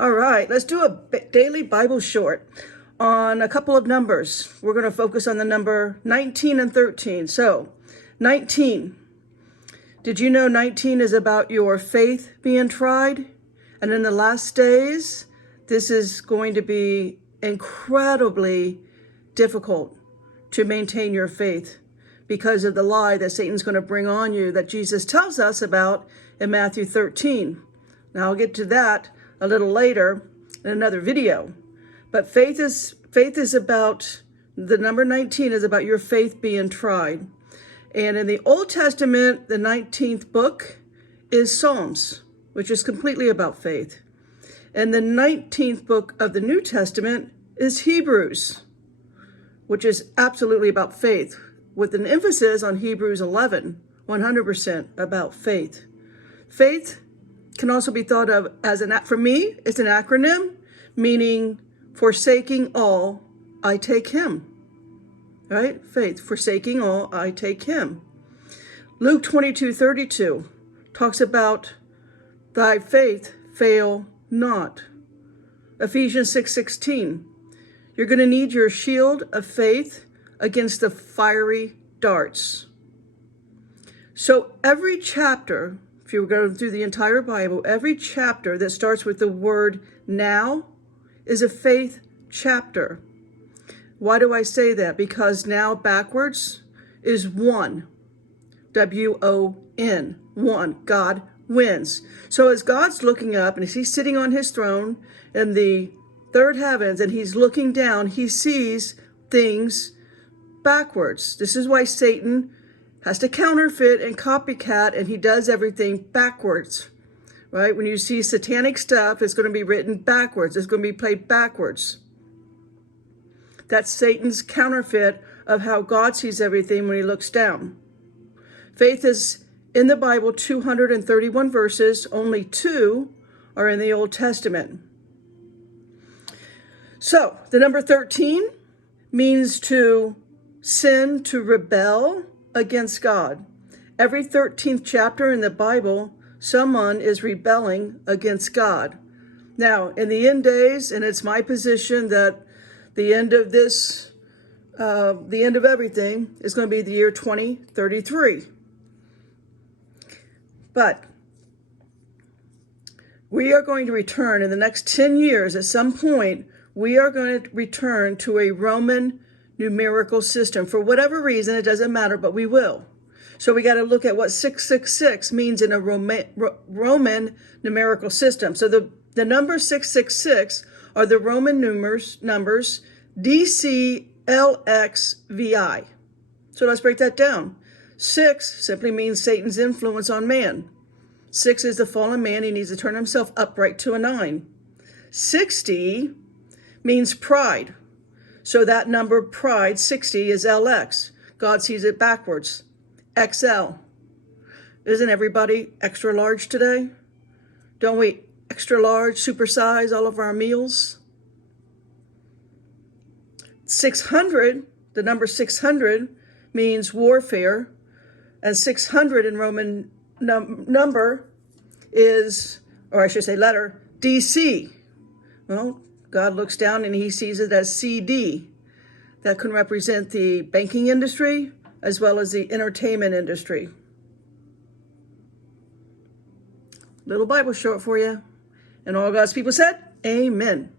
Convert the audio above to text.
All right, let's do a daily Bible short on a couple of numbers. We're going to focus on the number 19 and 13. So, 19. Did you know 19 is about your faith being tried? And in the last days, this is going to be incredibly difficult to maintain your faith because of the lie that Satan's going to bring on you that Jesus tells us about in Matthew 13. Now, I'll get to that a little later in another video. But faith is about, the number 19 is about your faith being tried. And in the Old Testament, the 19th book is Psalms, which is completely about faith. And the 19th book of the New Testament is Hebrews, which is absolutely about faith, with an emphasis on Hebrews 11, 100% about faith. Faith can also be thought of as for me, it's an acronym, meaning forsaking all, I take him. Right? Faith, forsaking all, I take him. Luke 22:32 talks about thy faith fail not. Ephesians 6:16, you're going to need your shield of faith against the fiery darts. So every chapter, if you were going through the entire Bible, every chapter that starts with the word now is a faith chapter. Why do I say that? Because now backwards is one. W-O-N, one. God wins. So as God's looking up and as he's sitting on his throne in the third heavens and he's looking down, he sees things backwards. This is why Satan has to counterfeit and copycat, and he does everything backwards, right? When you see satanic stuff, it's going to be written backwards. It's going to be played backwards. That's Satan's counterfeit of how God sees everything when he looks down. Faith is in the Bible, 231 verses. Only 2 are in the Old Testament. So the number 13 means to sin, to rebel against God. Every 13th chapter in the Bible, someone is rebelling against God. Now, in the end days, and it's my position that the end of this, the end of everything is going to be the year 2033. But we are going to return in the next 10 years, at some point, we are going to return to a Roman numerical system. For whatever reason, it doesn't matter, but we will. So we got to look at what 666 means in a Roman numerical system. So the number 666 are the Roman numbers DCLXVI. So let's break that down. 6 simply means Satan's influence on man. 6 is the fallen man. He needs to turn himself upright to a 9. 60 means pride. So that number, pride, 60, is LX. God sees it backwards. XL. Isn't everybody extra large today? Don't we extra large, supersize all of our meals? 600, the number 600 means warfare. And 600 in Roman number is, or I should say letter, DC. Well, God looks down and he sees it as CD. That can represent the banking industry as well as the entertainment industry. Little Bible short for you. And all God's people said, amen.